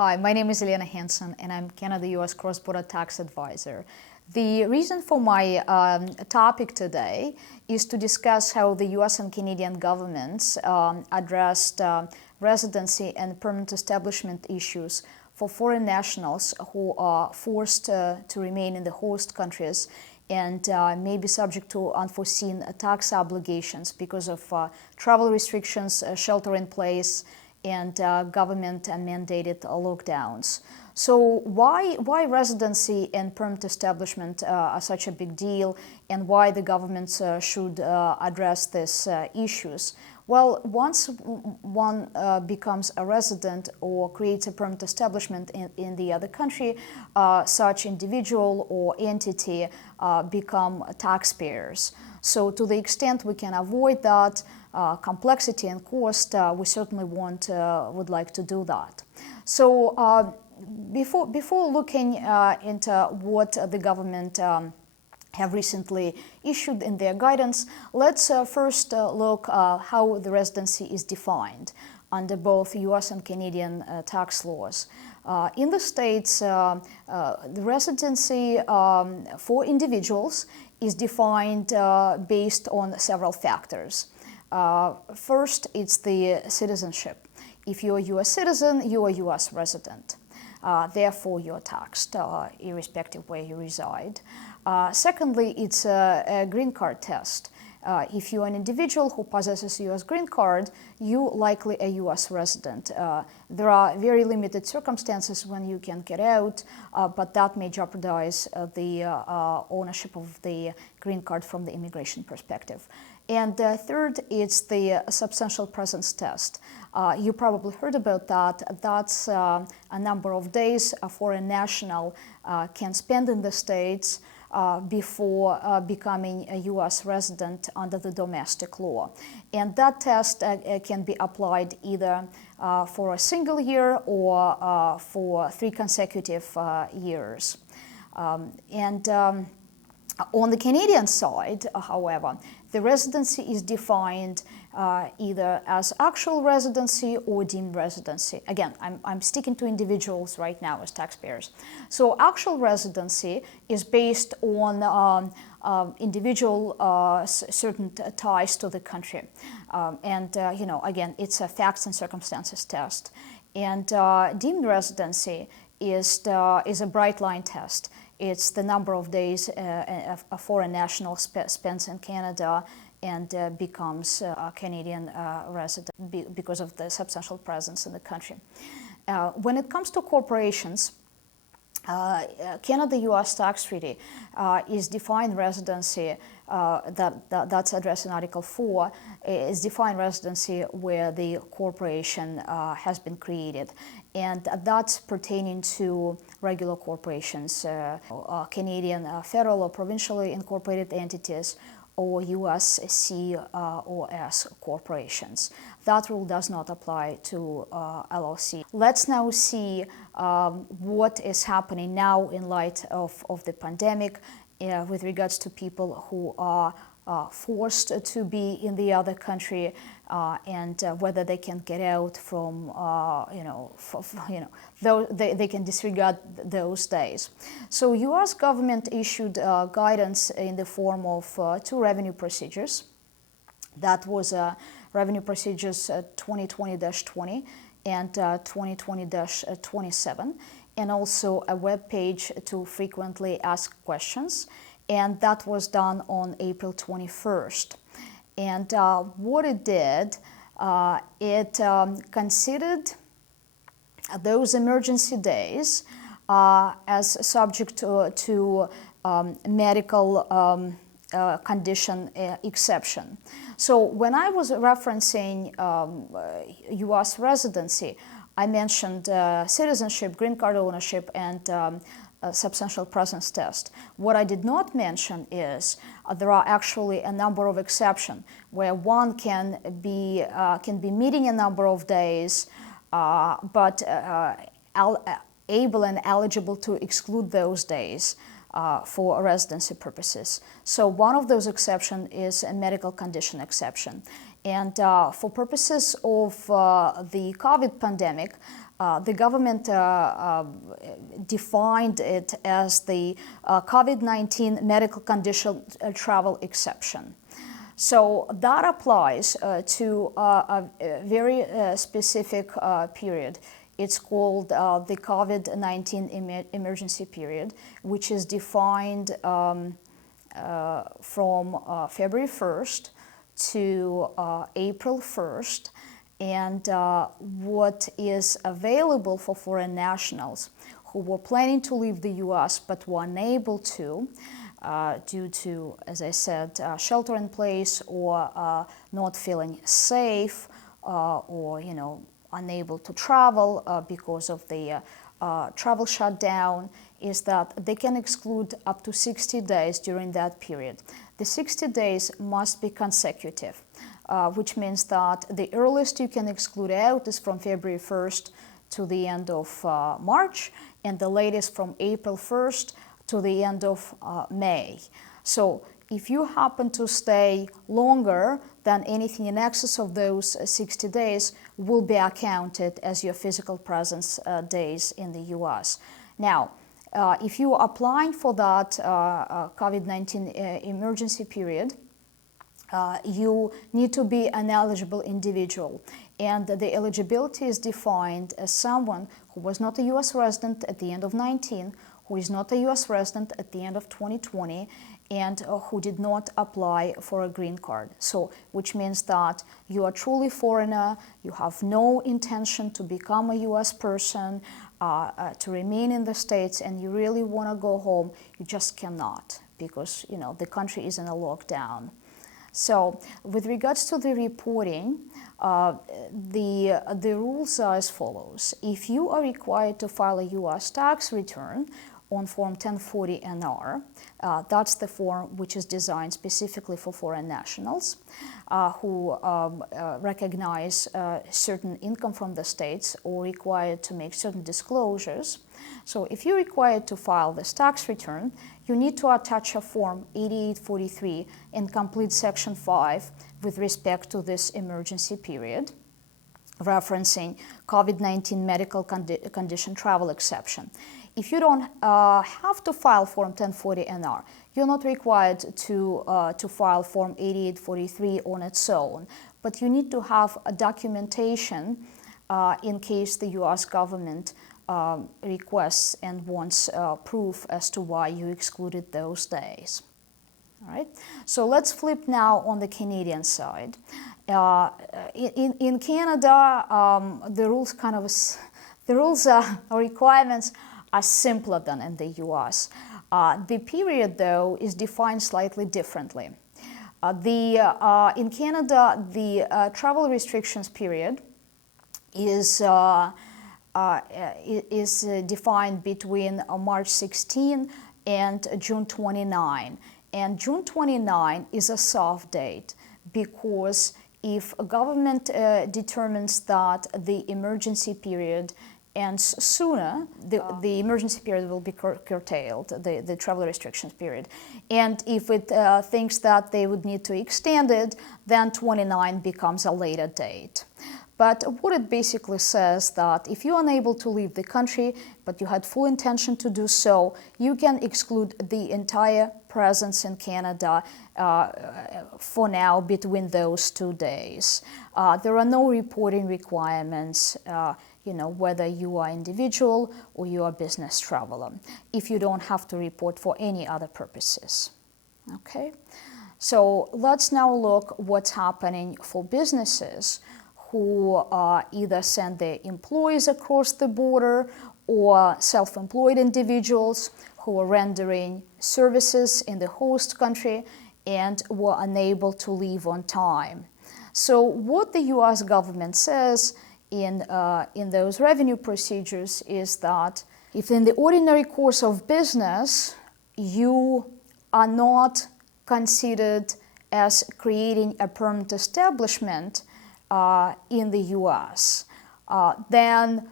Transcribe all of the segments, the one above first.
Hi, my name is Hanson, and I'm Canada-US cross-border tax advisor. The reason for my topic today is to discuss how the US and Canadian governments addressed residency and permanent establishment issues for foreign nationals who are forced to remain in the host countries and may be subject to unforeseen tax obligations because of travel restrictions, shelter in place, and government mandated lockdowns. So why residency and permanent establishment are such a big deal, and why the governments should address these issues? Well, once one becomes a resident or creates a permanent establishment in the other country, such individual or entity become taxpayers. So to the extent we can avoid that complexity and cost, we certainly would like to do that. So before looking into what the government have recently issued in their guidance, let's first look how the residency is defined under both US and Canadian tax laws. In the States, the residency for individuals is defined based on several factors. First, it's the citizenship. If you're a US citizen, you're a US resident. Therefore, you're taxed, irrespective where you reside. Secondly, it's a green card test. If you're an individual who possesses a U.S. green card, you're likely a U.S. resident. There are very limited circumstances when you can get out, but that may jeopardize the ownership of the green card from the immigration perspective. And third, it's the substantial presence test. You probably heard about that. That's a number of days a foreign national can spend in the States before becoming a U.S. resident under the domestic law. And that test can be applied either for a single year or for 3 consecutive years. On the Canadian side, however, the residency is defined either as actual residency or deemed residency. Again, I'm sticking to individuals right now as taxpayers. So actual residency is based on individual certain ties to the country. Again, it's a facts and circumstances test. And deemed residency is a bright line test. It's the number of days a foreign national spends in Canada and becomes a Canadian resident because of the substantial presence in the country. When it comes to corporations, Canada-US tax treaty is defined residency that's addressed in Article 4 is defined residency where the corporation has been created, and that's pertaining to regular corporations, Canadian federal or provincially incorporated entities, or US C or S corporations. That rule does not apply to LLC. Let's now see what is happening now in light of the pandemic with regards to people who are forced to be in the other country and whether they can get out from, they can disregard those days. So U.S. government issued guidance in the form of 2 revenue procedures. That was Revenue Procedures 2020-20 and 2020-27, and also a web page to frequently asked questions. And that was done on April 21st. And what it did, it considered those emergency days as subject to medical condition exception. So when I was referencing U.S. residency, I mentioned citizenship, green card ownership, and substantial presence test. What I did not mention is there are actually a number of exceptions where one can be meeting a number of days, but able and eligible to exclude those days for residency purposes. So one of those exceptions is a medical condition exception. And for purposes of the COVID pandemic, The government defined it as the COVID-19 medical condition travel exception. So that applies to a very specific period. It's called the COVID-19 emergency period, which is defined from February 1st to April 1st, and what is available for foreign nationals who were planning to leave the U.S. but were unable to due to, as I said, shelter in place or not feeling safe or, unable to travel because of the travel shutdown, is that they can exclude up to 60 days during that period. The 60 days must be consecutive, which means that the earliest you can exclude out is from February 1st to the end of March, and the latest from April 1st to the end of May. So if you happen to stay longer than anything in excess of those 60 days, will be accounted as your physical presence days in the U.S. Now, if you are applying for that COVID-19 emergency period, you need to be an eligible individual, and the eligibility is defined as someone who was not a U.S. resident at the end of 19, who is not a U.S. resident at the end of 2020, and who did not apply for a green card. So, which means that you are truly foreigner, you have no intention to become a U.S. person, to remain in the States, and you really want to go home, you just cannot, because, the country is in a lockdown. So, with regards to the reporting, the rules are as follows. If you are required to file a U.S. tax return on Form 1040-NR, that's the form which is designed specifically for foreign nationals who recognize certain income from the States or required to make certain disclosures. So if you're required to file this tax return, you need to attach a Form 8843 and complete Section 5 with respect to this emergency period, referencing COVID-19 medical condition travel exception. If you don't have to file Form 1040-NR, you're not required to file Form 8843 on its own, but you need to have a documentation in case the U.S. government requests and wants proof as to why you excluded those days. All right. So let's flip now on the Canadian side. In Canada, the rules or requirements are simpler than in the U.S. The period, though, is defined slightly differently. In Canada, the travel restrictions period is defined between March 16 and June 29. And June 29 is a soft date because if a government determines that the emergency period ends sooner, the emergency period will be curtailed, the travel restrictions period. And if it thinks that they would need to extend it, then 29 becomes a later date. But what it basically says that if you're unable to leave the country, but you had full intention to do so, you can exclude the entire presence in Canada for now between those 2 days. There are no reporting requirements, whether you are individual or you are business traveler, if you don't have to report for any other purposes. Okay? So let's now look what's happening for businesses who either send their employees across the border or self-employed individuals who are rendering services in the host country and were unable to leave on time. So what the U.S. government says in those revenue procedures is that if in the ordinary course of business you are not considered as creating a permanent establishment in the U.S., then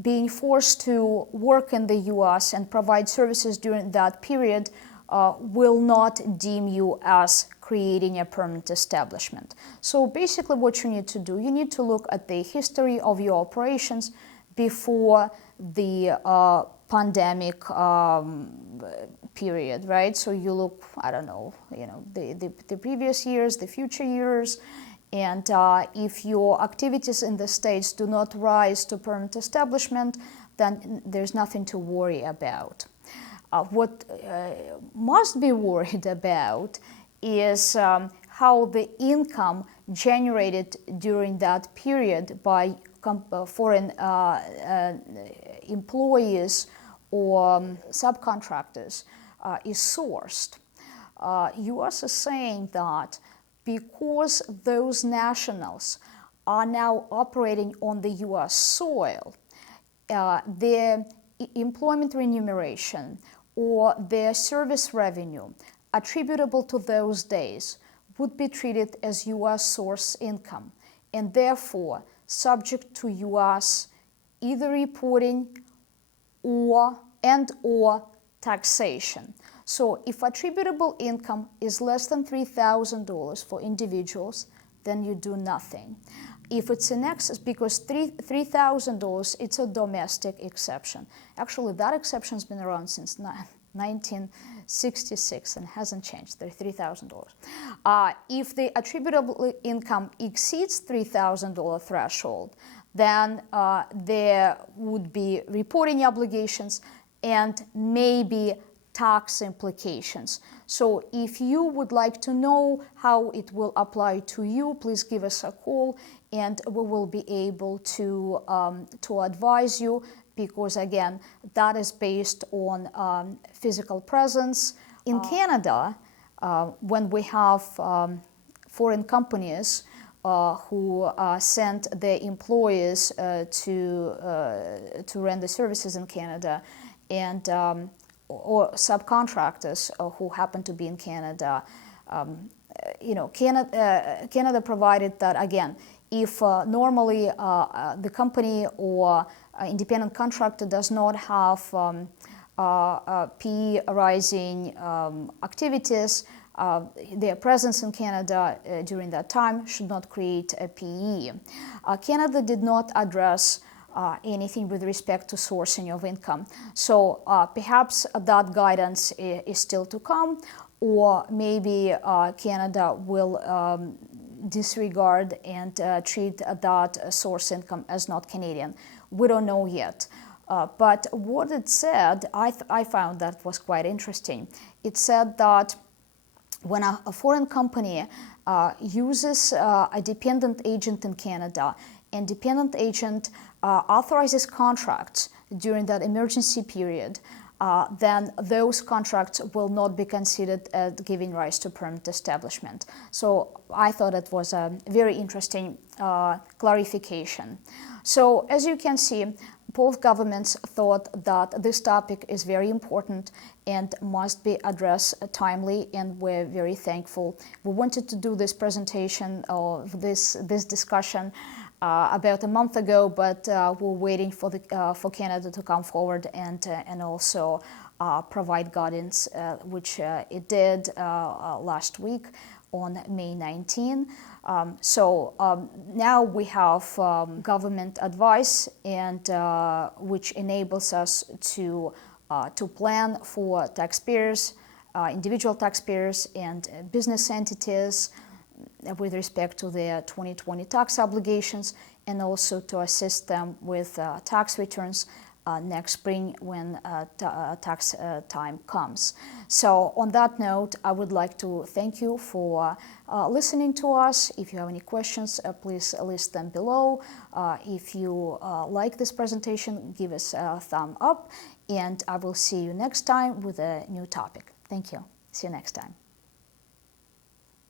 being forced to work in the U.S. and provide services during that period will not deem you as creating a permanent establishment. So basically what you need to do, you need to look at the history of your operations before the pandemic period, right? So you look, I don't know, the previous years, the future years, and if your activities in the States do not rise to permanent establishment, then there's nothing to worry about. What must be worried about is how the income generated during that period by foreign employees or subcontractors is sourced. U.S. is saying that because those nationals are now operating on the U.S. soil, their employment remuneration or their service revenue attributable to those days would be treated as U.S. source income and therefore subject to U.S. either reporting or taxation. So if attributable income is less than $3,000 for individuals, then you do nothing. If it's in excess, because $3,000, it's a domestic exception. Actually, that exception has been around since 1966 and hasn't changed. They're $3,000. If the attributable income exceeds $3,000 threshold, then there would be reporting obligations and maybe tax implications. So if you would like to know how it will apply to you, please give us a call and we will be able to advise you, because again, that is based on physical presence. In Canada, when we have foreign companies who send their employees to render services in Canada, and or subcontractors who happen to be in Canada, Canada provided that, again, if normally the company or independent contractor does not have PE arising activities, their presence in Canada during that time should not create a PE. Canada did not address anything with respect to sourcing of income. So perhaps that guidance is still to come, or maybe Canada will disregard and treat that source income as not Canadian. We don't know yet. But what it said, I found that was quite interesting. It said that when a foreign company uses a dependent agent in Canada, and dependent agent authorizes contracts during that emergency period, then those contracts will not be considered as giving rise to permanent establishment. So I thought it was a very interesting clarification. So as you can see, both governments thought that this topic is very important and must be addressed timely, and we're very thankful. We wanted to do this presentation of this discussion about a month ago, but we're waiting for Canada to come forward and also provide guidance, which it did last week on May 19. So now we have government advice, and which enables us to plan for taxpayers, individual taxpayers and business entities with respect to their 2020 tax obligations, and also to assist them with tax returns next spring when tax time comes. So on that note, I would like to thank you for listening to us. If you have any questions, please list them below. If you like this presentation, give us a thumb up, and I will see you next time with a new topic. Thank you. See you next time.